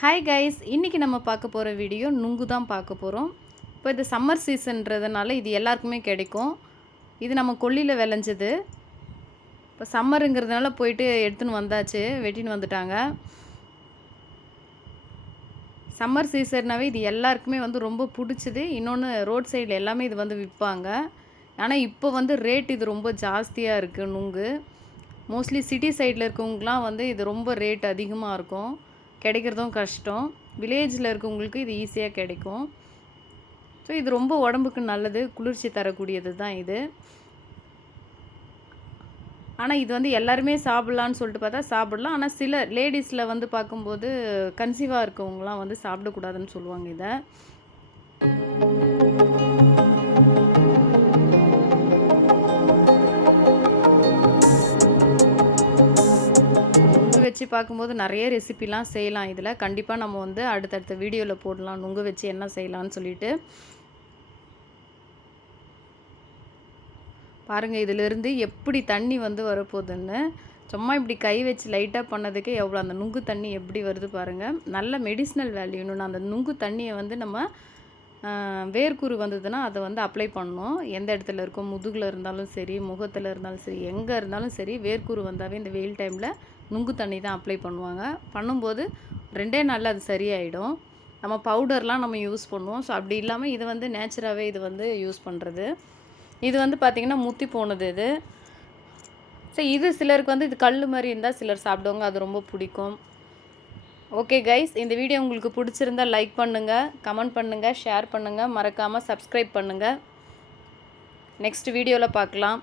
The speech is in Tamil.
ஹாய் கைஸ், இன்றைக்கி நம்ம பார்க்க போகிற வீடியோ நுங்கு தான் பார்க்க போகிறோம். இப்போ இது சம்மர் சீசன்றதுனால இது எல்லாருக்குமே கிடைக்கும். இது நம்ம கொல்லியில் விளைஞ்சது. இப்போ சம்மருங்கிறதுனால போயிட்டு எடுத்துன்னு வந்தாச்சு, வெட்டின்னு வந்துட்டாங்க. சம்மர் சீசன்னாவே இது எல்லாருக்குமே ரொம்ப பிடிச்சது. இன்னொன்று ரோட் சைடில் எல்லாமே இது விற்பாங்க. ஆனால் இப்போ ரேட் இது ரொம்ப ஜாஸ்தியாக இருக்குது நுங்கு. மோஸ்ட்லி சிட்டி சைடில் இருக்கவங்களாம் இது ரொம்ப ரேட் அதிகமாக இருக்கும், கிடைக்கிறதும் கஷ்டம். வில்லேஜில் இருக்கவங்களுக்கு இது ஈஸியாக கிடைக்கும். ஸோ இது ரொம்ப உடம்புக்கு நல்லது, குளிர்ச்சி தரக்கூடியது தான் இது. ஆனால் இது எல்லாருமே சாப்பிட்லான்னு சொல்லிட்டு பார்த்தா சாப்பிட்லாம். ஆனால் சில லேடிஸில் பார்க்கும்போது கன்சீவாக இருக்கவங்களாம் சாப்பிடக்கூடாதுன்னு சொல்லுவாங்க இதை. வச்சு பார்க்கும்போது நிறைய ரெசிபிலாம் செய்யலாம். இதில் கண்டிப்பாக நம்ம அடுத்தடுத்த வீடியோவில் போடலாம், நுங்கு வச்சு என்ன செய்யலான்னு சொல்லிட்டு. பாருங்கள், இதிலிருந்து எப்படி தண்ணி வரப்போகுதுன்னு. சும்மா இப்படி கை வச்சு லைட்டாக பண்ணதுக்கே எவ்வளோ அந்த நுங்கு தண்ணி எப்படி வருது பாருங்கள். நல்ல மெடிசினல் வேல்யூன்னு அந்த நுங்கு தண்ணியை நம்ம வேர்க்குரு வந்ததுன்னா அதை அப்ளை பண்ணணும். எந்த இடத்துல இருக்கும், முதுகில் இருந்தாலும் சரி, முகத்தில் இருந்தாலும் சரி, எங்கே இருந்தாலும் சரி, வேர்க்குரு வந்தாவே இந்த வெயில் டைமில் நுங்கு தண்ணி தான் அப்ளை பண்ணுவாங்க. பண்ணும்போது 2 நாளில் அது சரியாயிடும். நம்ம பவுடர்லாம் நம்ம யூஸ் பண்ணுவோம். ஸோ அப்படி இல்லாமல் இது நேச்சுராகவே இது யூஸ் பண்ணுறது. இது பார்த்திங்கன்னா முத்தி போனது இது. ஸோ இது சிலருக்கு இது கல் மாதிரி இருந்தால் சிலர் சாப்பிடுவாங்க, அது ரொம்ப பிடிக்கும். ஓகே கைஸ், இந்த வீடியோ உங்களுக்கு பிடிச்சிருந்தால் லைக் பண்ணுங்கள், கமெண்ட் பண்ணுங்கள், ஷேர் பண்ணுங்கள், மறக்காமல் சப்ஸ்கிரைப் பண்ணுங்கள். நெக்ஸ்ட் வீடியோவில் பார்க்கலாம்.